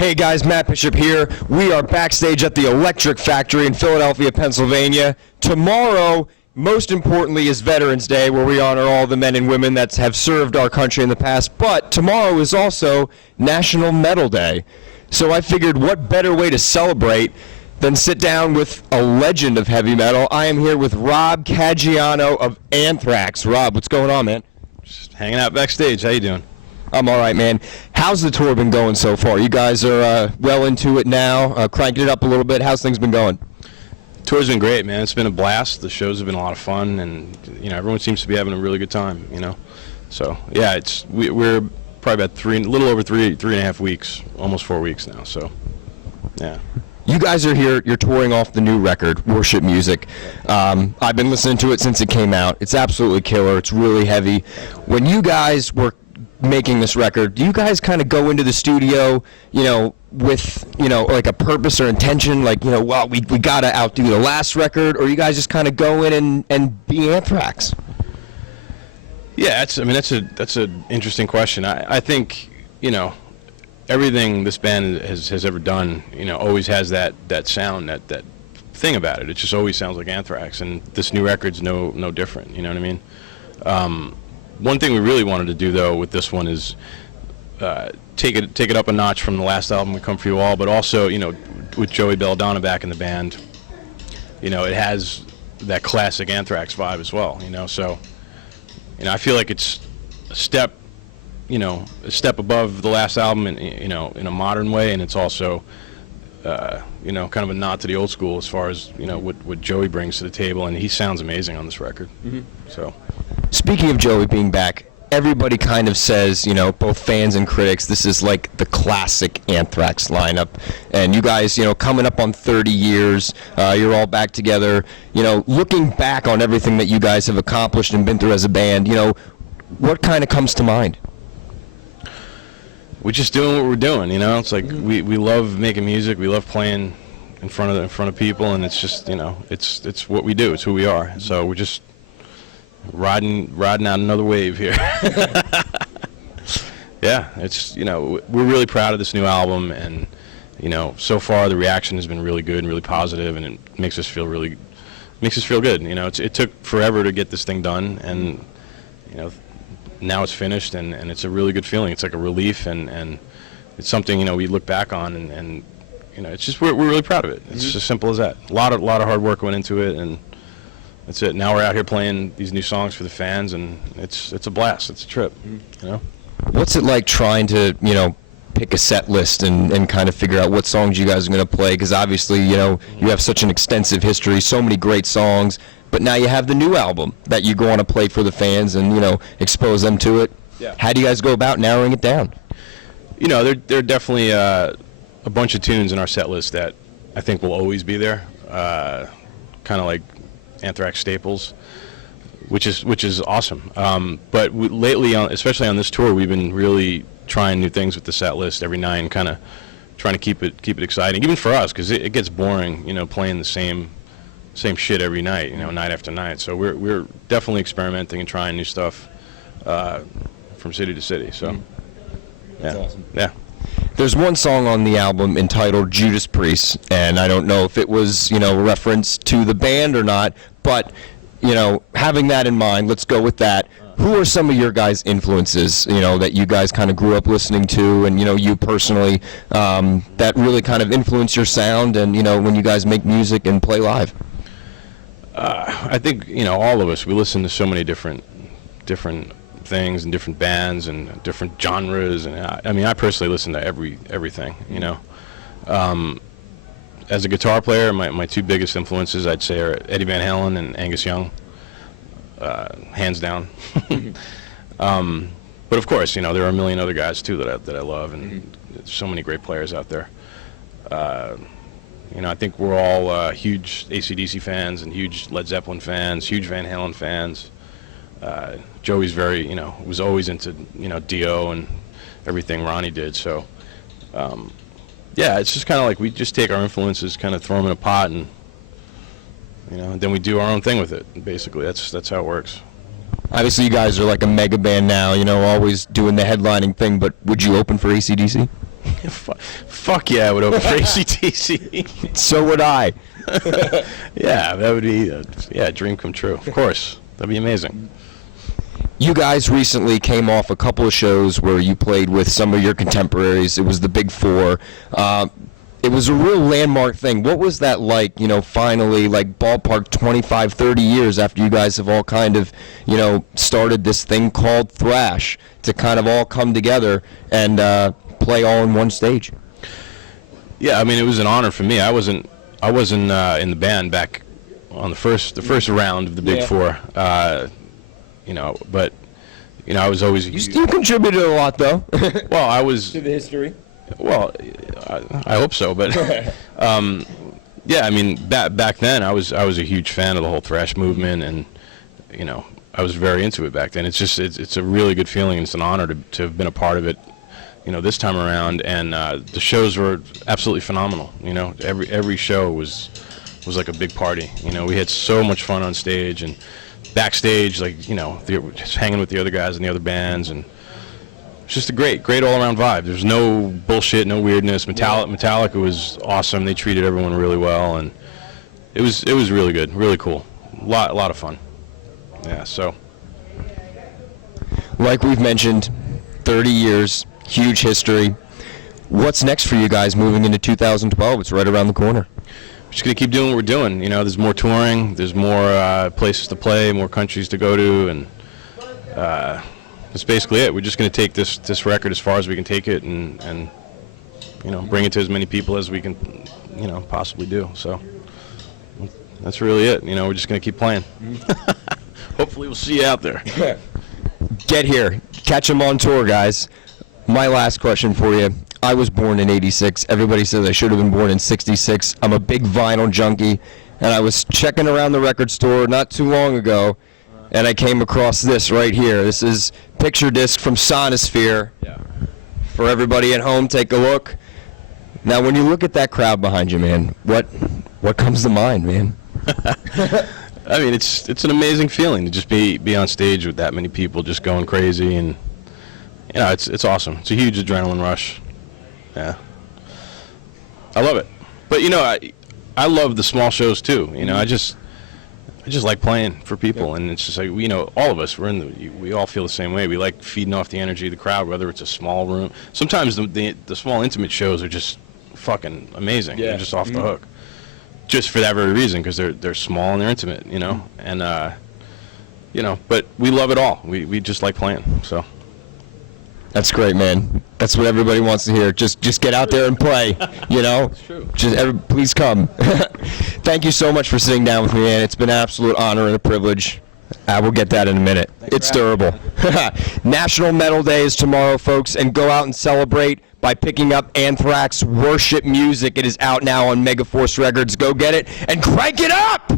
Hey guys, Matt Bishop here. We are backstage at the Electric Factory in Philadelphia, Pennsylvania. Tomorrow, most importantly, is Veterans Day, where we honor all the men and women that have served our country in the past. But tomorrow is also National Metal Day. So I figured what better way to celebrate than sit down with a legend of heavy metal. I am here with Rob Caggiano of Anthrax. Rob, what's going on, man? Just hanging out backstage. How you doing? I'm all right, man. How's the tour been going so far? You guys are well into it now, cranking it up a little bit. How's things been going? Tour's been great, man. It's been a blast. The shows have been a lot of fun, and everyone seems to be having a really good time. So yeah, we're probably about a little over three and a half weeks, almost 4 weeks now. So yeah. You guys are here. You're touring off the new record, Worship Music. I've been listening to it since it came out. It's absolutely killer. It's really heavy. When you guys were making this record, do you guys kind of go into the studio, with, like a purpose or intention, like, well, we got to outdo the last record, or you guys just kind of go in and be Anthrax? Yeah, that's an interesting question. I think, everything this band has ever done, always has that sound, that thing about it. It just always sounds like Anthrax, and this new record's no different. You know what I mean? One thing we really wanted to do, though, with this one is take it up a notch from the last album, We Come For You All, but also, with Joey Belladonna back in the band, it has that classic Anthrax vibe as well, So, I feel like it's a step above the last album in a modern way, and it's also, kind of a nod to the old school as far as, what Joey brings to the table, and he sounds amazing on this record. Mm-hmm. So. Speaking of Joey being back, everybody kind of says, both fans and critics, this is like the classic Anthrax lineup. And you guys, coming up on 30 years, you're all back together. Looking back on everything that you guys have accomplished and been through as a band, what kind of comes to mind? We're just doing what we're doing, It's like we love making music. We love playing in front of people, and it's just, it's what we do. It's who we are. So we're just riding out another wave here. Yeah, it's we're really proud of this new album, and so far the reaction has been really good and really positive, and it makes us feel good. It took forever to get this thing done, and now it's finished, and it's a really good feeling. It's like a relief, and it's something we look back on, and it's just we're really proud of it. It's just as simple as that. A lot of hard work went into it, and that's it. Now we're out here playing these new songs for the fans, and it's a blast. It's a trip, What's it like trying to, pick a set list and kind of figure out what songs you guys are going to play? Because obviously, you have such an extensive history, so many great songs, but now you have the new album that you go on to play for the fans and, expose them to it. Yeah. How do you guys go about narrowing it down? There are definitely a bunch of tunes in our set list that I think will always be there, kind of like Anthrax staples, which is awesome. But lately, especially on this tour, we've been really trying new things with the set list every night, and kind of trying to keep it exciting, even for us, because it gets boring, playing the same shit every night, night after night. So we're definitely experimenting and trying new stuff from city to city. So That's awesome. Yeah. There's one song on the album entitled Judas Priest, and I don't know if it was, a reference to the band or not, but, having that in mind, let's go with that. Who are some of your guys' influences, that you guys kind of grew up listening to, and, you personally, that really kind of influence your sound and, when you guys make music and play live? I think, all of us, we listen to so many different things and different bands and different genres, and I personally listen to everything. As a guitar player, my two biggest influences, I'd say, are Eddie Van Halen and Angus Young, hands down. But of course, there are a million other guys too that I love, and there's so many great players out there. I think we're all huge AC/DC fans and huge Led Zeppelin fans, huge Van Halen fans. Joey's very, was always into, Dio and everything Ronnie did. So, yeah, it's just kind of like we just take our influences, kind of throw them in a pot, and, and then we do our own thing with it. Basically, that's how it works. Obviously, you guys are like a mega band now, always doing the headlining thing, but would you open for AC/DC? Fuck yeah, I would open for AC/DC. So would I. Yeah, that would be a dream come true. Of course, that'd be amazing. You guys recently came off a couple of shows where you played with some of your contemporaries. It was the Big Four. It was a real landmark thing. What was that like, finally, like ballpark 25, 30 years after you guys have all kind of, started this thing called thrash to kind of all come together and play all in one stage? Yeah, I mean, it was an honor for me. I wasn't in the band back on the first round of the Big Four. But I was always. You still contributed a lot, though. Well, I was to the history. Well, I hope so, but yeah, I mean, back then I was a huge fan of the whole thrash movement, and I was very into it back then. It's a really good feeling, and it's an honor to have been a part of it, this time around. And the shows were absolutely phenomenal. Every show was like a big party. We had so much fun on stage and backstage, like just hanging with the other guys and the other bands, and it's just a great all-around vibe. There's no bullshit, no weirdness. Metallica was awesome. They treated everyone really well, and it was really good, really cool, a lot of fun. Yeah, so like we've mentioned, 30 years, huge history. What's next for you guys moving into 2012? It's right around the corner. We're just gonna keep doing what we're doing. There's more touring, there's more places to play, more countries to go to, and that's basically it. We're just going to take this record as far as we can take it, and bring it to as many people as we can, possibly do. So that's really it. We're just going to keep playing. Hopefully we'll see you out there. Get here. Catch them on tour, guys. My last question for you. I was born in '86. Everybody says I should have been born in '66. I'm a big vinyl junkie, and I was checking around the record store not too long ago, and I came across this right here. This is picture disc from Sonosphere. Yeah. For everybody at home, take a look. Now, when you look at that crowd behind you, man, what comes to mind, man? I mean, it's an amazing feeling to just be on stage with that many people just going crazy, and it's awesome. It's a huge adrenaline rush. Yeah. I love it. But I love the small shows too. I just like playing for people, and it's just like all of us. We all feel the same way. We like feeding off the energy of the crowd, whether it's a small room. Sometimes the small intimate shows are just fucking amazing. Yeah. They're just off the hook, just for that very reason, because they're small and they're intimate, and But we love it all. We just like playing. So. That's great, man. That's what everybody wants to hear. Just get out there and play, It's true. Please come. Thank you so much for sitting down with me, man. It's been an absolute honor and a privilege. I will get that in a minute. It's durable. National Metal Day is tomorrow, folks, and go out and celebrate by picking up Anthrax Worship Music. It is out now on Megaforce Records. Go get it and crank it up!